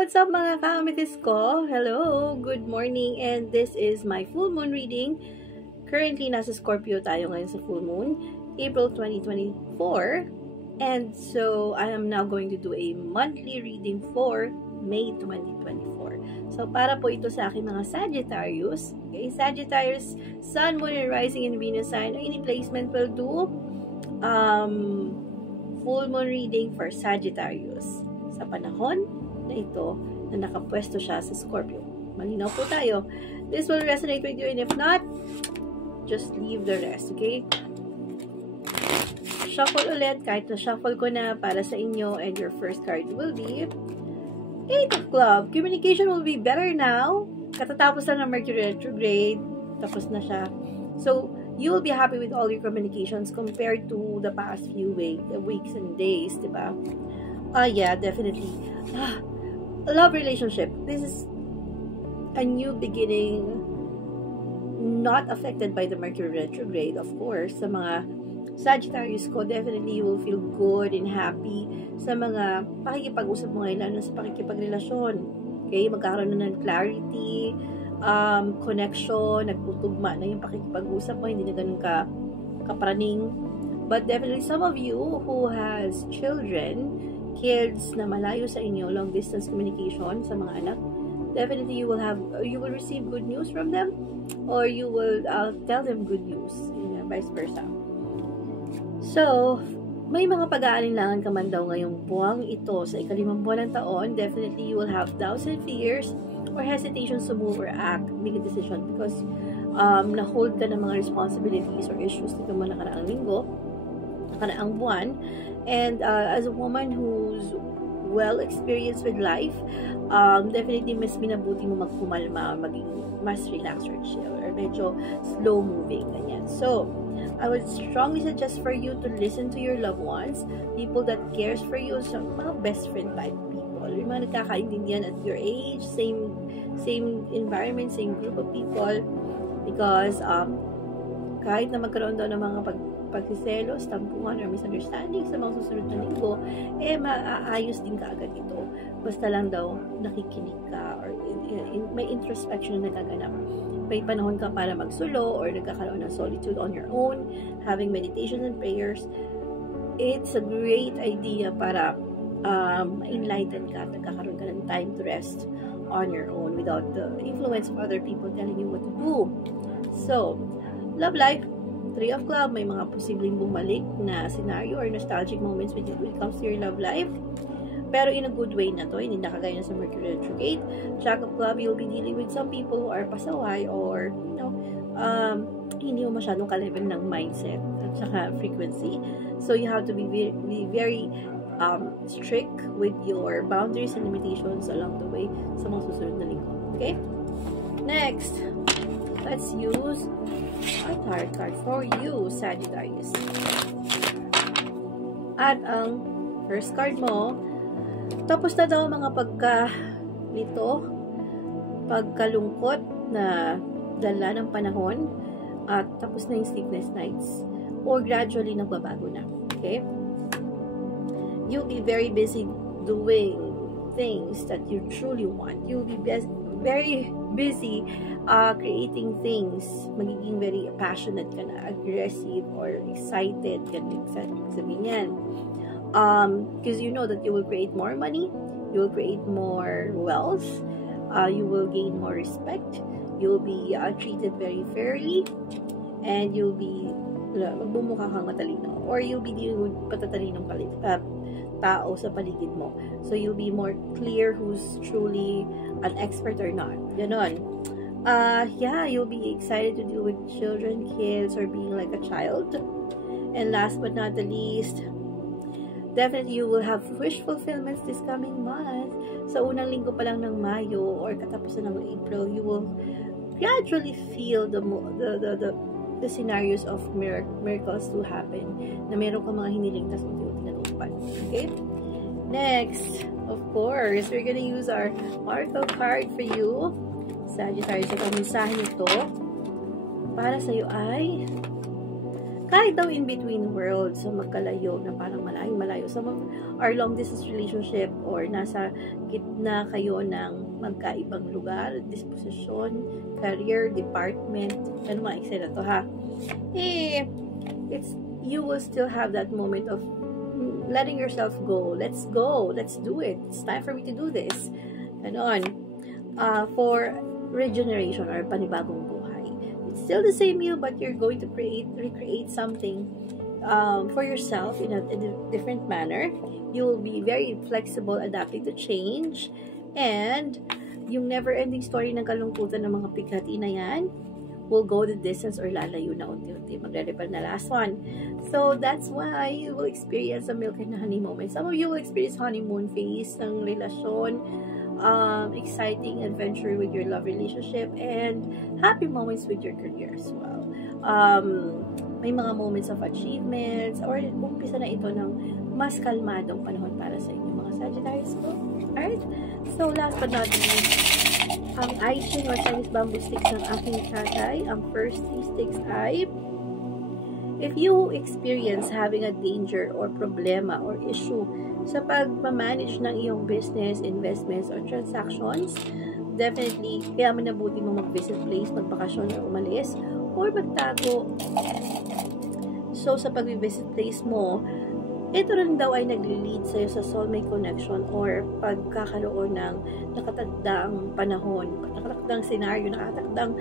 what's up mga ka-amethyst ko? Hello, good morning, and this is my full moon reading. Currently, nasa Scorpio tayo ngayon sa full moon, April 2024. And so, I am now going to do a monthly reading for May 2024. So, para po ito sa aking mga Sagittarius. Okay, Sagittarius, Sun, Moon, and Rising in Venus sign. Any placement will do full moon reading for Sagittarius. Sa panahon na ito na nakapwesto siya sa Scorpio. Malinaw po tayo. This will resonate with you, and if not, just leave the rest, okay? Shuffle ulit, kahit na-shuffle ko na para sa inyo, and your first card will be 8 of Clubs. Communication will be better now. Katatapos lang ng Mercury retrograde. Tapos na siya. So, you will be happy with all your communications compared to the past few weeks and days, diba? Yeah, definitely. Love relationship. This is a new beginning, not affected by the Mercury retrograde, of course. Sa mga Sagittarius ko, definitely you will feel good and happy sa mga pakikipag-usap mo ngayon, lalo sa pakikipagrelasyon. Okay? Magkakaroon na ng clarity, connection, nagtutugma na yung pakikipag-usap mo, hindi na ganun kapraning. But definitely some of you who has kids na malayo sa inyo, long distance communication sa mga anak, definitely you will receive good news from them, or you will tell them good news, vice versa. So, may mga pag-aalinlangan ka man daw ngayong buwang ito sa ikalimang buwan ng taon. Definitely you will have doubts and fears or hesitations to move or act, make a decision, because na-hold ka ng mga responsibilities or issues nito mo nakaraang linggo, nakaraang buwan. And as a woman who's well experienced with life, definitely mas minabuti mo magpumalma, maging mas relaxed or chill, or medyo slow moving, ganyan. So, I would strongly suggest for you to listen to your loved ones, people that cares for you, so mga best friend type people, yung mga nagkakaintindihan at your age, same environment, same group of people, because kahit na magkaroon daw ng mga pagsiselos, tampuhan, or misunderstanding sa mga susunod na linggo, maaayos din ka agad ito. Basta lang daw nakikinig ka, or may introspection na nagaganap. May panahon ka para magsulo, or nagkakaroon ng solitude on your own, having meditation and prayers. It's a great idea para ma-enlighten ka, nagkakaroon ka ng time to rest on your own without the influence of other people telling you what to do. So, love life, 3 of Clubs, may mga posibleng bumalik na scenario or nostalgic moments when it comes to your love life. Pero in a good way na to, hindi nakagaya na sa Mercury retrograde. Jack of Clubs, you'll be dealing with some people who are pasaway, or, hindi mo masyadong ka-level ng mindset at saka frequency. So, you have to be very strict with your boundaries and limitations along the way sa mga susunod na linggo. Okay? Next, let's use a tarot card for you, Sagittarius. At ang first card mo, tapos na daw mga pagkalungkot na dala ng panahon, at tapos na yung sleepless nights, or gradually nagbabago na. Okay? You'll be very busy doing things that you truly want. You'll be very busy creating things. Magiging very passionate ka na, aggressive or excited ka na, sabihin yan. Because you know that you will create more money, you will create more wealth, you will gain more respect, you will be treated very fairly, and you'll be magbumukha kang matalino, or you'll be dealing with patatalinong tao sa paligid mo. So, you'll be more clear who's truly an expert or not. Ganon. Yeah, you'll be excited to deal with children, kids, or being like a child. And last but not the least, definitely you will have wish fulfillments this coming month. Sa unang linggo pa lang ng Mayo, or katapusan ng April, you will gradually feel the scenarios of miracles to happen, na meron ka mga hiniling tas unti-unti natutupad. Okay? Next, of course, we're gonna use our oracle card for you, Sagittarius. Ito ang mensahe nito para sa'yo ay kahit daw in between worlds, so magkalayo na parang malayo-malayo. Some of our long distance relationship or nasa gitna kayo ng magkaibang lugar, disposition, career, department, ano mga eksena to ha. You will still have that moment of letting yourself go. Let's go. Let's do it. It's time for me to do this. Ganon. For regeneration or panibagong buhay. It's still the same you, but you're going to recreate something for yourself in a different manner. You will be very flexible, adapting to change. And yung never-ending story ng kalungkutan ng mga pighati na yan will go the distance or lalayo na unti-unti. Magre-repel na last one. So, that's why you will experience a milk and honey moment. Some of you will experience honeymoon phase ng relasyon, exciting adventure with your love relationship, and happy moments with your career as well. May mga moments of achievements, or umpisa na ito ng mas kalmadong panahon para sa inyo, mga Sagittarius po. Alright? So, last but not least, ang I Ching or Chinese bamboo sticks ng aking tatay, ang first 3 sticks ay, if you experience having a danger or problema or issue sa pagmamanage ng iyong business, investments, or transactions, definitely, kaya minabuti mo mag-visit place, magbakasyon or umalis, or magtago. So, sa pag-visit place mo, ito rin daw ay nagli-lead sa'yo sa soulmate connection or pagkakaroon ng nakatagdang panahon, nakatagdang scenario, nakatagdang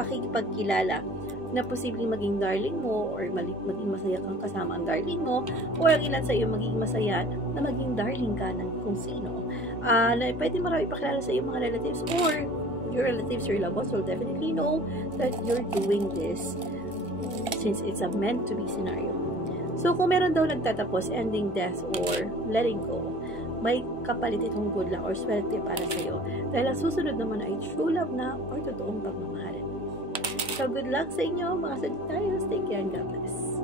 pakikipagkilala na posibleng maging darling mo or maging masaya kang kasama ang darling mo, or ang ilan sa iyo magiging masaya na maging darling ka ng kung sino. Na pwede marami ipakilala sa iyo mga relatives, or your relatives, your loved ones will definitely know that you're doing this since it's a meant to be scenario. So, kung meron daw nagtatapos, ending death or letting go, may kapalit itong good luck or swerte para sa iyo. Dahil ang susunod naman ay true love na or totoong pagmamahalan. So, good luck sa inyo, mga Sagittarius. Take care and God bless.